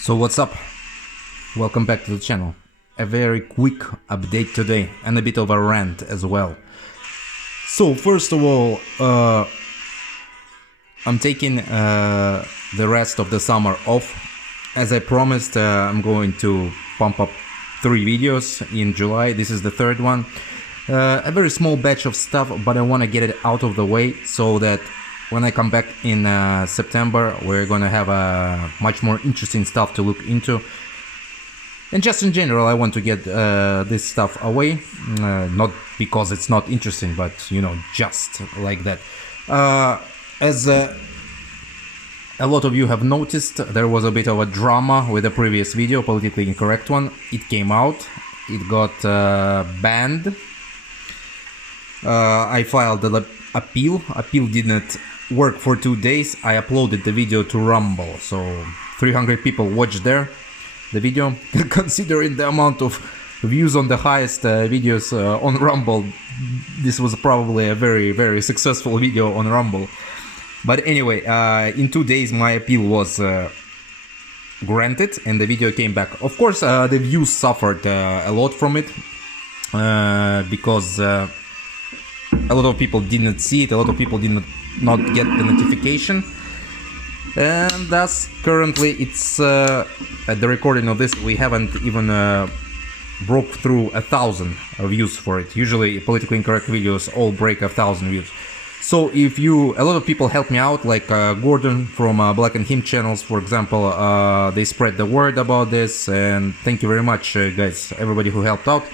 So what's up? Welcome back to the channel. A very quick update today and a bit of a rant as well. So first of all, I'm taking the rest of the summer off. As I promised, I'm going to pump up 3 videos in July. This is the 3rd one. A very small batch of stuff, but I want to get it out of the way so that when I come back in September, we're gonna have much more interesting stuff to look into. And just in general, I want to get this stuff away, not because it's not interesting, but you know, just like that. As a lot of you have noticed, there was a bit of a drama with the previous video, politically incorrect one. It came out, it got banned. I filed the appeal. Appeal didn't work for 2 days. I uploaded the video to Rumble, so 300 people watched the video. Considering the amount of views on the highest videos on Rumble, this was probably a very successful video on Rumble. But anyway, in 2 days my appeal was granted and the video came back. Of course, the views suffered a lot from it because a lot of people didn't see it, a lot of people did not get the notification, and thus currently it's at the recording of this we haven't even broke through 1,000 views for it. Usually politically incorrect videos all break 1,000 views. So if a lot of people help me out, like Gordon from Black and Him channels, for example, they spread the word about this, and thank you very much guys, everybody who helped out.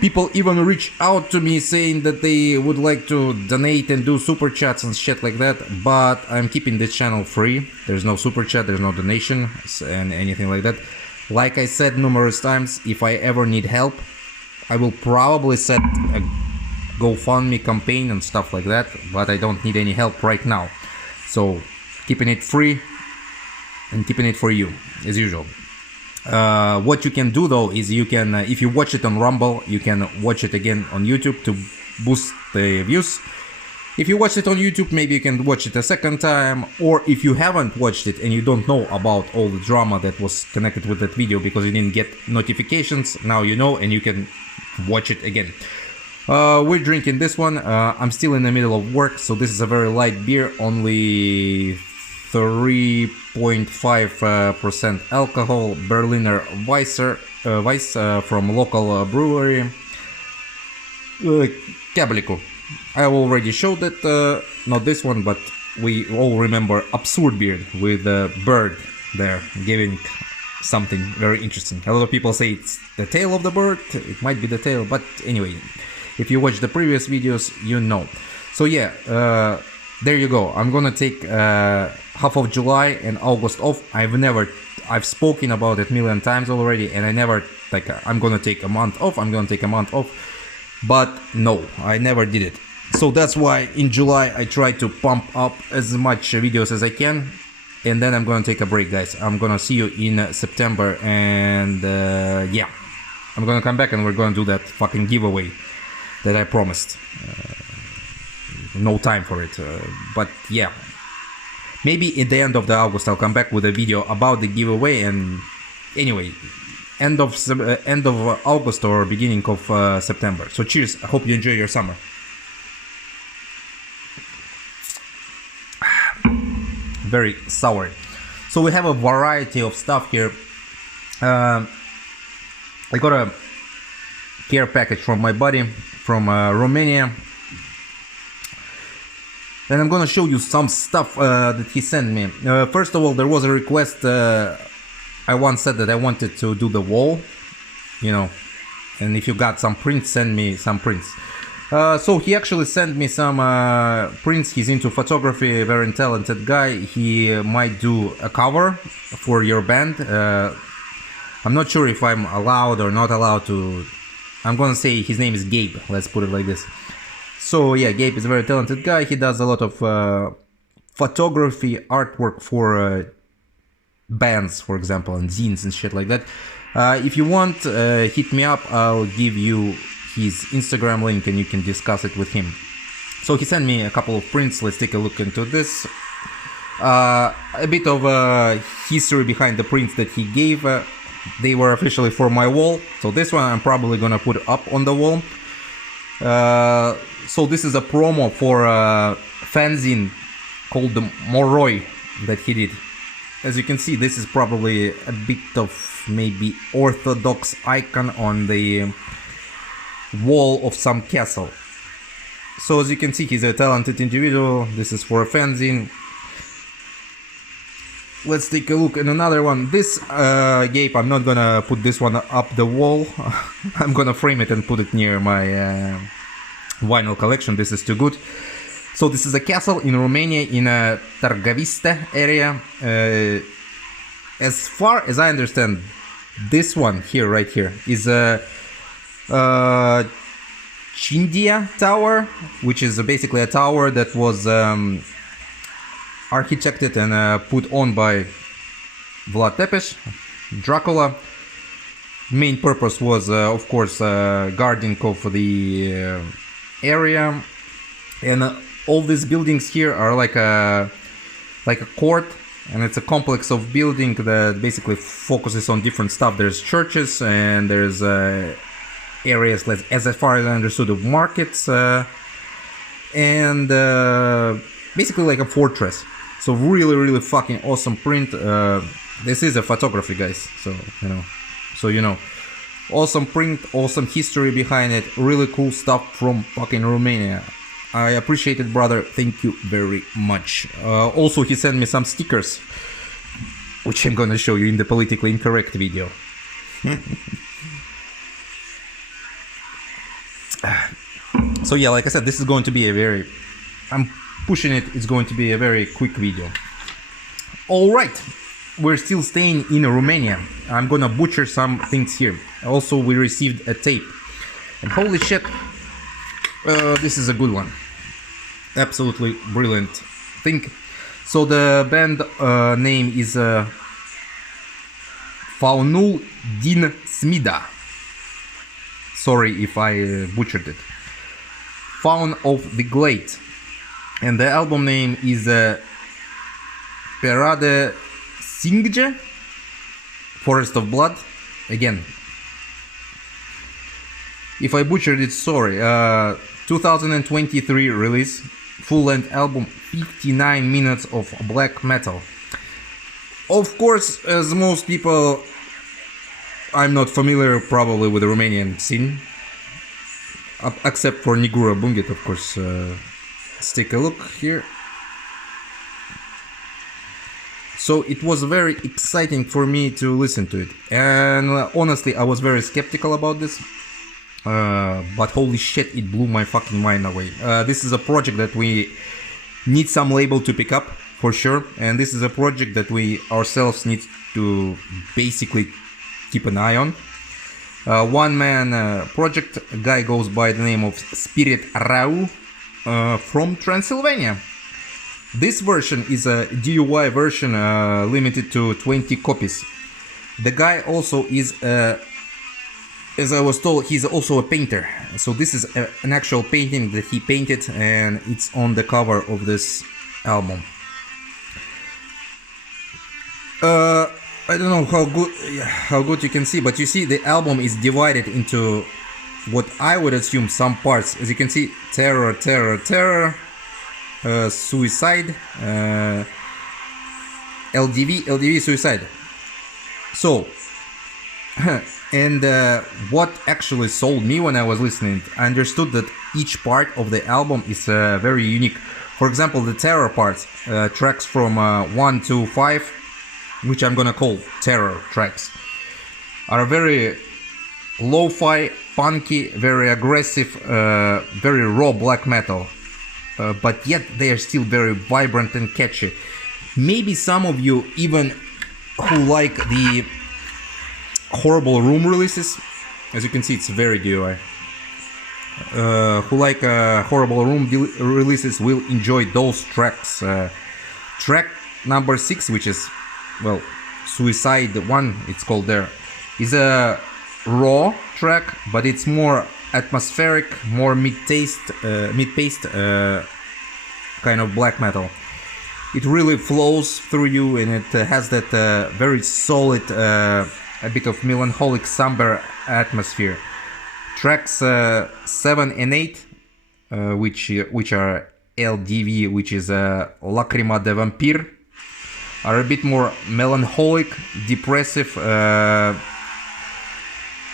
People even reach out to me saying that they would like to donate and do super chats and shit like that, but I'm keeping this channel free. There's no super chat, there's no donation and anything like that. Like I said numerous times, if I ever need help, I will probably set a GoFundMe campaign and stuff like that, but I don't need any help right now. So keeping it free and keeping it for you as usual. What you can do though is you can, if you watch it on Rumble, you can watch it again on YouTube to boost the views. If you watch it on YouTube, maybe you can watch it a second time, or if you haven't watched it and you don't know about all the drama that was connected with that video because you didn't get notifications, now you know and you can watch it again. We're drinking this one. I'm still in the middle of work, so this is a very light beer, only 3.5% alcohol, Berliner Weiss from local brewery, Kabliku. I already showed it, not this one, but we all remember Absurd Beer with a bird there giving something very interesting. A lot of people say it's the tail of the bird, it might be the tail, but anyway, if you watch the previous videos, you know. So yeah, there you go. I'm gonna take half of July and August off. I've spoken about it a million times already, and I never, like, I'm gonna take a month off, but no, I never did it. So that's why in July I try to pump up as much videos as I can, and then I'm gonna take a break, guys. I'm gonna see you in September, and yeah, I'm gonna come back and we're gonna do that fucking giveaway that I promised. No time for it, but yeah, maybe at the end of the August I'll come back with a video about the giveaway. And anyway, end of August or beginning of September. So cheers, I hope you enjoy your summer. Very sour. So we have a variety of stuff here. I got a care package from my buddy from Romania, and I'm gonna show you some stuff that he sent me. First of all, there was a request. I once said that I wanted to do the wall, you know, and if you got some prints, send me some prints. So he actually sent me some prints. He's into photography, very talented guy. He might do a cover for your band. I'm not sure if I'm allowed or not allowed to. I'm gonna say his name is Gabe, let's put it like this. So yeah, Gabe is a very talented guy. He does a lot of photography, artwork for bands, for example, and zines and shit like that. If you want, hit me up. I'll give you his Instagram link and you can discuss it with him. So he sent me a couple of prints. Let's take a look into this. A bit of history behind the prints that he gave. They were officially for my wall, so this one I'm probably gonna put up on the wall. So this is a promo for a fanzine called the Moroi that he did. As you can see, this is probably a bit of maybe orthodox icon on the wall of some castle. So as you can see, he's a talented individual. This is for a fanzine. Let's take a look at another one. This Gape, I'm not gonna put this one up the wall. I'm gonna frame it and put it near my vinyl collection. This is too good. So this is a castle in Romania in a Târgoviste area. As far as I understand, this one here, right here, is a Cindia Tower, which is basically a tower that was architected and put on by Vlad Tepes, Dracula. Main purpose was, of course, guarding of the area, and all these buildings here are like a court, and it's a complex of building that basically focuses on different stuff. There's churches and there's areas, as far as I understood, of markets, and basically like a fortress. So really fucking awesome print. This is a photography, guys, so you know, awesome print, awesome history behind it, really cool stuff from fucking Romania. I appreciate it, brother. Thank you very much. Also, he sent me some stickers, which I'm gonna show you in the politically incorrect video. So yeah, like I said, this is going to be a very... I'm pushing it. It's going to be a very quick video. All right. We're still staying in Romania. I'm gonna butcher some things here. Also, we received a tape. And holy shit, this is a good one. Absolutely brilliant thing. So the band name is Faunul din Smidă. Sorry if I butchered it. Faun of the Glade. And the album name is Perade Singje, Forest of Blood. Again, if I butchered it, sorry. 2023 release, full-length album, 59 minutes of black metal. Of course, as most people, I'm not familiar probably with the Romanian scene, except for Nigura Bunget, of course. Let's take a look here. So it was very exciting for me to listen to it, and honestly I was very skeptical about this, but holy shit, it blew my fucking mind away. This is a project that we need some label to pick up for sure, and this is a project that we ourselves need to basically keep an eye on. One man project, a guy goes by the name of Spirit Rau from Transylvania. This version is a DUI version, limited to 20 copies. The guy also is, as I was told, he's also a painter. So this is an actual painting that he painted, and it's on the cover of this album. I don't know how good you can see, but you see the album is divided into what I would assume some parts. As you can see, terror, suicide, LDV, suicide. So, and what actually sold me when I was listening, I understood that each part of the album is very unique. For example, the terror parts, tracks from 1 to 5, which I'm gonna call terror tracks, are very lo-fi, punky, very aggressive, very raw black metal. But yet they are still very vibrant and catchy. Maybe some of you even who like the Horrible Room releases, as you can see, it's very DIY, who like Horrible Room releases will enjoy those tracks. Track number 6, which is, well, Suicide 1, it's called there, is a raw track, but it's more atmospheric, more mid-paced kind of black metal. It really flows through you, and it has that very solid, a bit of melancholic, somber atmosphere. Tracks 7 and 8, which are LDV, which is Lacrima de Vampire, are a bit more melancholic, depressive.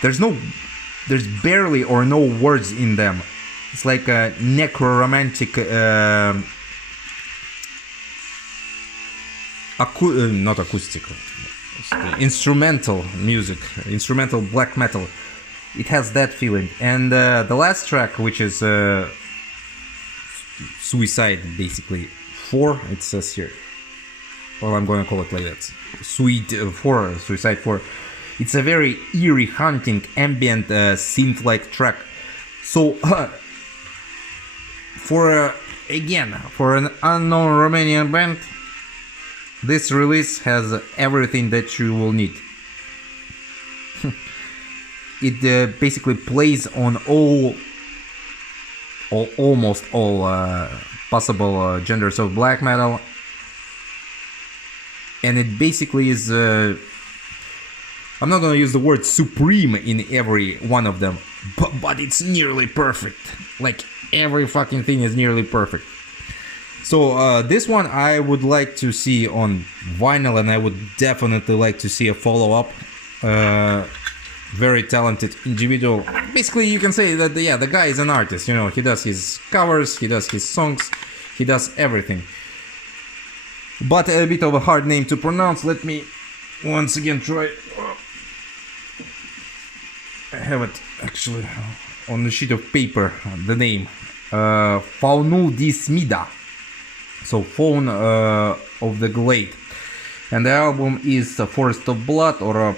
There's barely or no words in them. It's like a necro-romantic, not acoustic, instrumental music, instrumental black metal. It has that feeling. And the last track, which is Suicide, basically 4, it says here. Well, I'm gonna call it like that. Suicide 4. It's a very eerie, haunting, ambient, synth-like track. So, for an unknown Romanian band, this release has everything that you will need. It basically plays on almost all possible genders of black metal, and it basically is. I'm not gonna use the word supreme in every one of them, but it's nearly perfect. Like every fucking thing is nearly perfect. So this one I would like to see on vinyl, and I would definitely like to see a follow-up. Very talented individual. Basically, you can say that the guy is an artist. You know, he does his covers, he does his songs, he does everything. But a bit of a hard name to pronounce. Let me once again try. I have it actually on a sheet of paper, the name. Faunul di Smidă. So, Faun of the Glade. And the album is Forest of Blood, or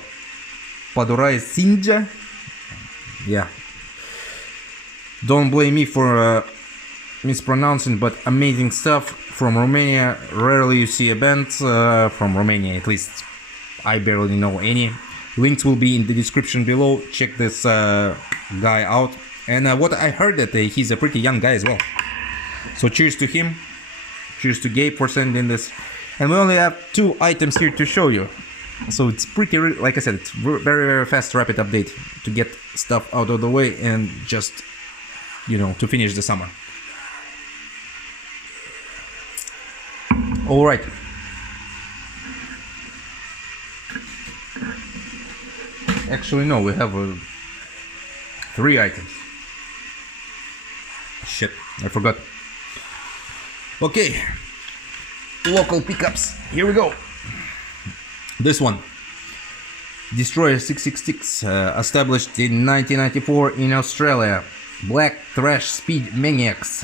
Pădurea Sânge. Yeah. Don't blame me for mispronouncing, but amazing stuff from Romania. Rarely you see a band from Romania, at least I barely know any. Links will be in the description below. Check this guy out. And what I heard that he's a pretty young guy as well. So cheers to him. Cheers to Gabe for sending this. And we only have 2 items here to show you. So it's pretty, like I said, it's very, very fast, rapid update to get stuff out of the way and just, you know, to finish the summer. All right. Actually, no, we have 3 items. Shit, I forgot. Okay, local pickups. Here we go. This one, Destroyer 666, established in 1994 in Australia. Black thrash speed maniacs,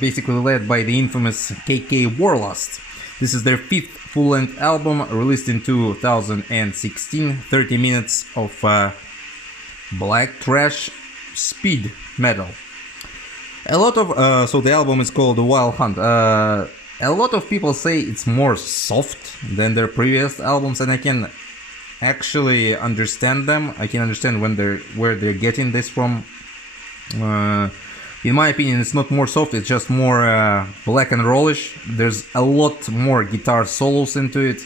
basically led by the infamous KK Warlust. This is their 5th full-length album, released in 2016. 30 minutes of black thrash speed metal. A lot of so the album is called The Wild Hunt. A lot of people say it's more soft than their previous albums, and I can actually understand them. I can understand where they're getting this from. In my opinion, it's not more soft, it's just more black and rollish. There's a lot more guitar solos into it.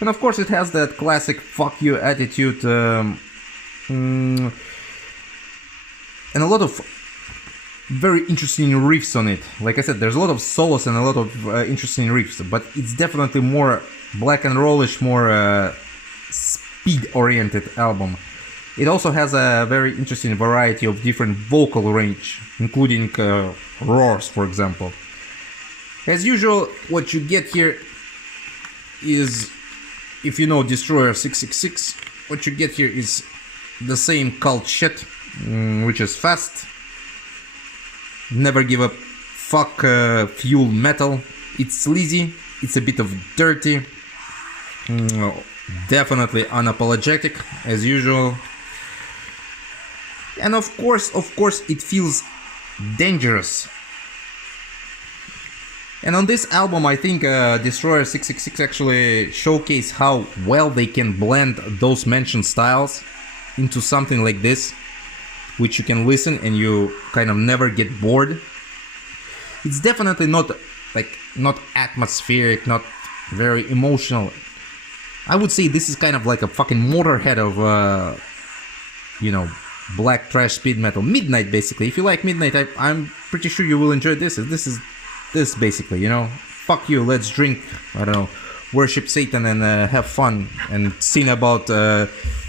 And of course it has that classic fuck you attitude. And a lot of very interesting riffs on it. Like I said, there's a lot of solos and a lot of interesting riffs. But it's definitely more black and rollish, more speed-oriented album. It also has a very interesting variety of different vocal range, including roars, for example. As usual, what you get here is, if you know Destroyer 666, what you get here is the same cult shit, which is fast, never give a fuck fuel metal. It's sleazy, it's a bit of dirty, definitely unapologetic, as usual. And of course, it feels dangerous. And on this album, I think Destroyer 666 actually showcase how well they can blend those mentioned styles into something like this, which you can listen and you kind of never get bored. It's definitely not like not atmospheric, not very emotional. I would say this is kind of like a fucking Motorhead of, you know, black trash speed metal. Midnight, basically. If you like Midnight, I'm pretty sure you will enjoy this. This basically, you know. Fuck you, let's drink, I don't know, worship Satan and have fun and sing about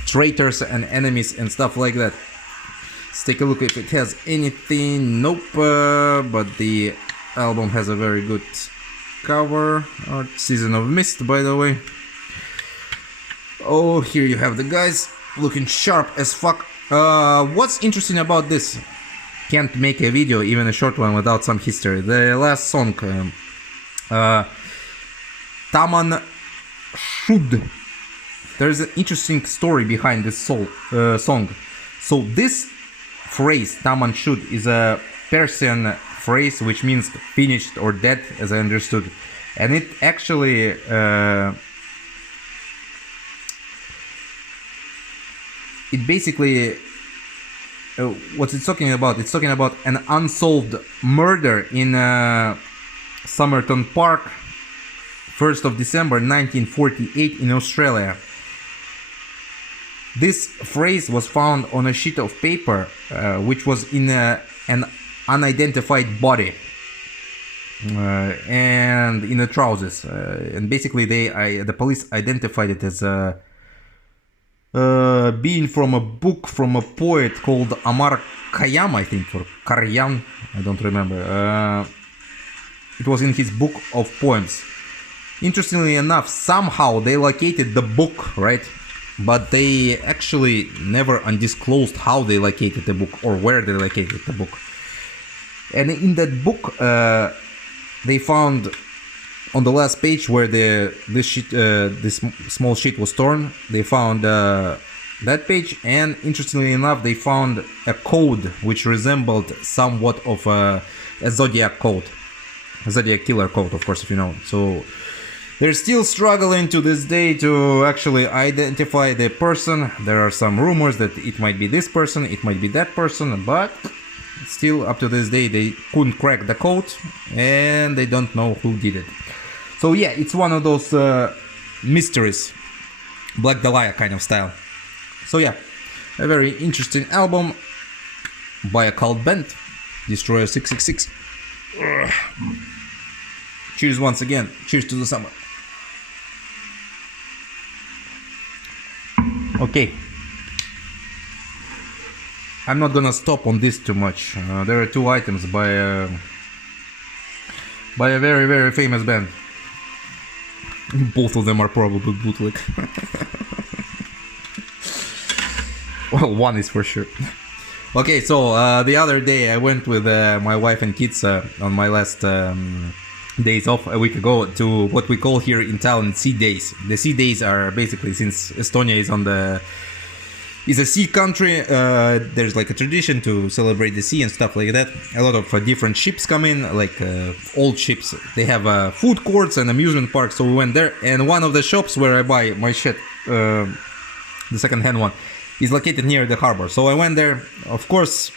traitors and enemies and stuff like that. Let's take a look if it has anything. Nope, but the album has a very good cover. Season of Mist, by the way. Oh, here you have the guys looking sharp as fuck. What's interesting about this? Can't make a video, even a short one, without some history. The last song, Taman Shud. There's an interesting story behind this song. So this phrase, Taman Shud, is a Persian phrase which means finished or dead, as I understood. And it actually it basically what's it talking about? It's talking about an unsolved murder in Somerton Park, 1st of December 1948 in Australia. This phrase was found on a sheet of paper which was in an unidentified body and in the trousers, and basically the police identified it as being from a book from a poet called Amar Khayyam, I think, or Karyan, I don't remember. It was in his book of poems. Interestingly enough, somehow they located the book, right? But they actually never undisclosed how they located the book or where they located the book. And in that book, they found on the last page where this small sheet was torn, they found that page, and interestingly enough, they found a code which resembled somewhat of a Zodiac code, a Zodiac killer code, of course, if you know. So they're still struggling to this day to actually identify the person. There are some rumors that it might be this person, it might be that person, but still up to this day they couldn't crack the code and they don't know who did it. So yeah, it's one of those mysteries, Black Dahlia kind of style. So yeah, a very interesting album by a cult band, Destroyer 666. Ugh. Cheers once again, cheers to the summer. Okay, I'm not gonna stop on this too much. There are two items by a very, very famous band. Both of them are probably bootleg. Well, one is for sure. Okay, so the other day I went with my wife and kids on my last days off a week ago to what we call here in town sea days. The sea days are basically, since Estonia is a sea country, there's like a tradition to celebrate the sea and stuff like that. A lot of different ships come in, like old ships. They have food courts and amusement parks, so we went there. And one of the shops where I buy my shit, the second-hand one, is located near the harbor. So I went there, of course.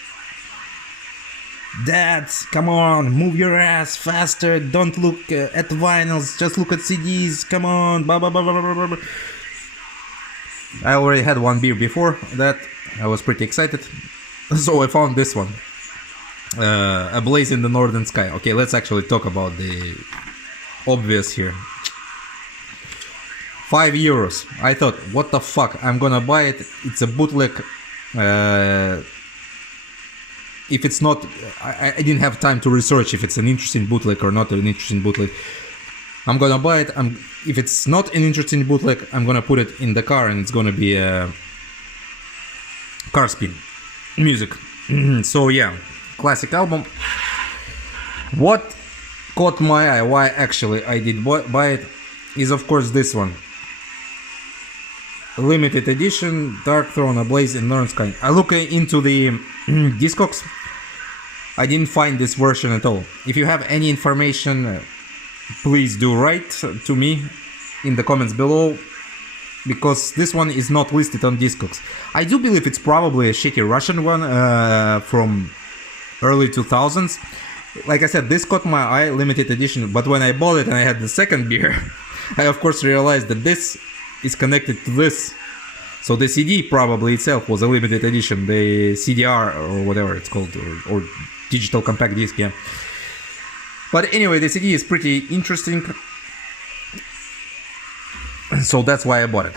Dad, come on, move your ass faster, don't look at vinyls, just look at CDs, come on, blah blah blah blah blah blah. I already had one beer before that, I was pretty excited, so I found this one, A Blaze in the Northern Sky. Okay, let's actually talk about the obvious here. 5 euros. I thought, what the fuck, I'm gonna buy it, it's a bootleg. If it's not, I didn't have time to research if it's an interesting bootleg or not an interesting bootleg. I'm gonna buy it. If it's not an interesting bootleg, I'm gonna put it in the car and it's gonna be a car spin music. So yeah, classic album. What caught my eye, why actually I did buy it, is of course this one. Limited edition, Darkthrone, A Blaze in Northern Sky. I look into the Discogs. I didn't find this version at all. If you have any information, please do write to me in the comments below, because this one is not listed on Discogs. I do believe it's probably a shitty Russian one from early 2000s, Like I said, this caught my eye, limited edition, but when I bought it and I had the second beer, I of course realized that this is connected to this. So the CD probably itself was a limited edition, the CDR or whatever it's called, or digital compact disc, yeah. But anyway, the CD is pretty interesting, so that's why I bought it.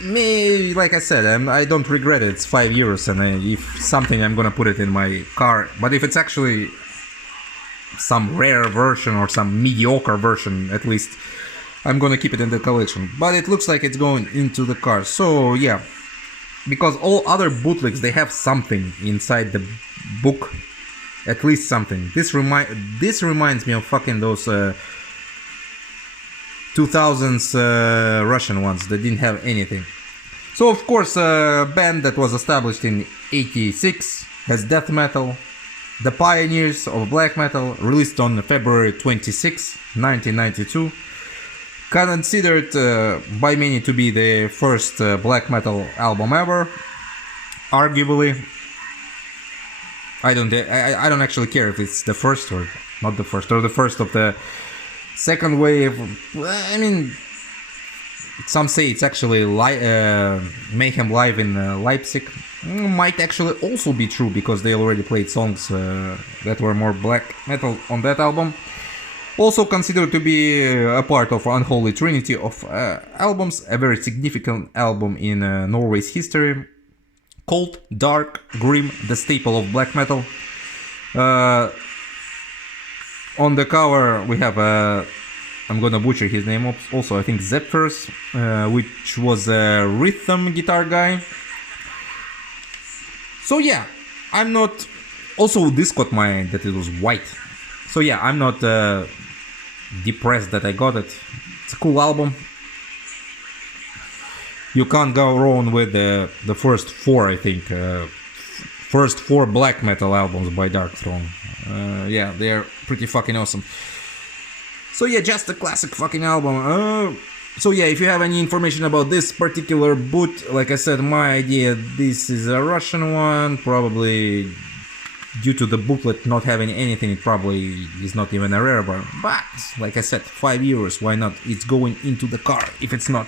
Me, like I said, I don't regret it. It's €5, and if something, I'm gonna put it in my car. But if it's actually some rare version or some mediocre version, at least, I'm gonna keep it in the collection. But it looks like it's going into the car. So yeah, because all other bootlegs, they have something inside the book, at least something. This reminds me of fucking those 2000s Russian ones that didn't have anything. So of course, a band that was established in '86 has death metal. The pioneers of black metal, released on February 26, 1992, considered by many to be the first black metal album ever. Arguably, I don't actually care if it's the first or not the first, or the first of the second wave. I mean, some say it's actually Mayhem Live in Leipzig. Might actually also be true, because they already played songs that were more black metal on that album. Also considered to be a part of Unholy Trinity of albums, a very significant album in Norway's history. Cold, dark, grim, the staple of black metal. On the cover we have I'm gonna butcher his name also, I think Zephyrus, which was a rhythm guitar guy. So yeah, I'm not... Also, this caught my eye that it was white. So yeah, I'm not depressed that I got it. It's a cool album. You can't go wrong with the first four, I think. First four black metal albums by Darkthrone. Yeah, they're pretty fucking awesome. So yeah, just a classic fucking album. So yeah, if you have any information about this particular boot, like I said, my idea, this is a Russian one. Probably due to the booklet not having anything, it probably is not even a rare one. But like I said, €5, why not? It's going into the car if it's not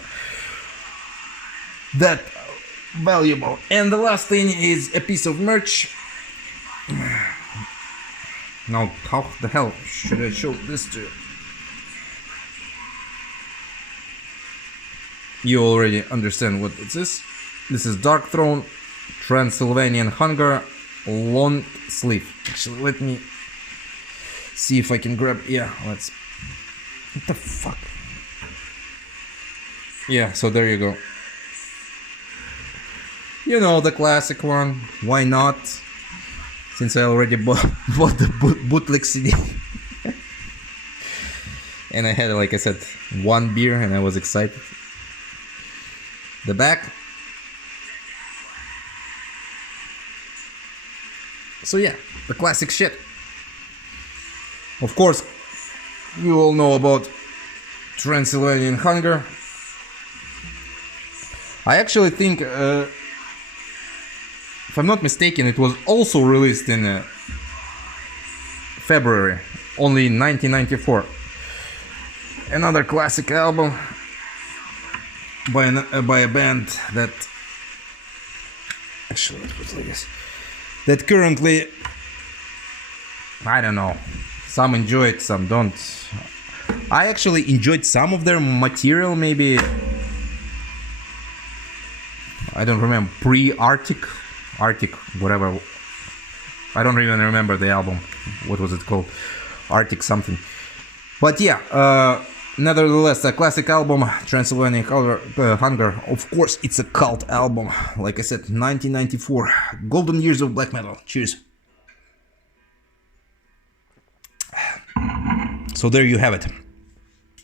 that valuable. And the last thing is a piece of merch. Now, how the hell should I show this to you? You already understand what it is. This is Darkthrone Transelvanian Hunger long sleeve. Actually, let me see if I can grab... Yeah, let's... What the fuck? Yeah, so there you go. You know, the classic one. Why not? Since I already bought the bootleg CD. And I had, like I said, one beer and I was excited. The back. So yeah, the classic shit. Of course, you all know about Transelvanian Hunger. I actually think, if I'm not mistaken, it was also released in February, only in 1994. Another classic album by a band that actually, let's put it like this, that currently, I don't know, some enjoy it, some don't. I actually enjoyed some of their material, maybe, I don't remember, pre-Arctic, whatever, I don't even remember the album, what was it called, Arctic something. But yeah, nevertheless, a classic album, Transelvanian Hunger. Of course, it's a cult album. Like I said, 1994. Golden years of black metal. Cheers. So there you have it.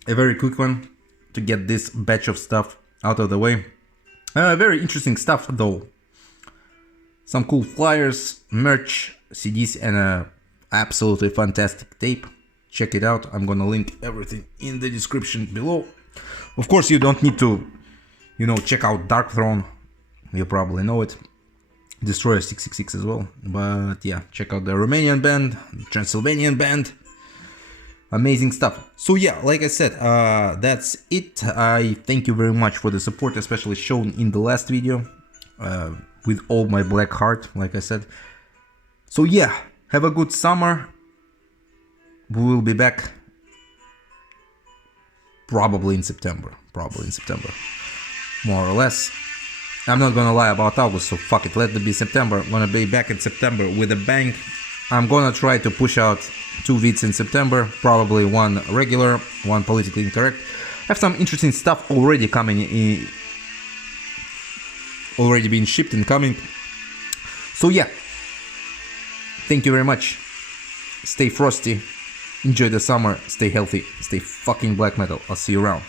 A very quick one to get this batch of stuff out of the way. Very interesting stuff though. Some cool flyers, merch, CDs, and a absolutely fantastic tape. Check it out. I'm gonna link everything in the description below. Of course, you don't need to, check out Darkthrone. You probably know it. Destroyer 666 as well. But yeah, check out the Romanian band, Transelvanian band. Amazing stuff. So yeah, like I said, that's it. I thank you very much for the support, especially shown in the last video, with all my black heart, like I said. So yeah, have a good summer. We will be back probably in September, more or less. I'm not gonna lie about August, so fuck it, let it be September. I'm gonna be back in September with a bang. I'm gonna try to push out 2 vids in September, probably 1 regular, 1 politically incorrect. I have some interesting stuff already coming in, already being shipped and coming. So yeah, thank you very much. Stay frosty, enjoy the summer, stay healthy, stay fucking black metal. I'll see you around.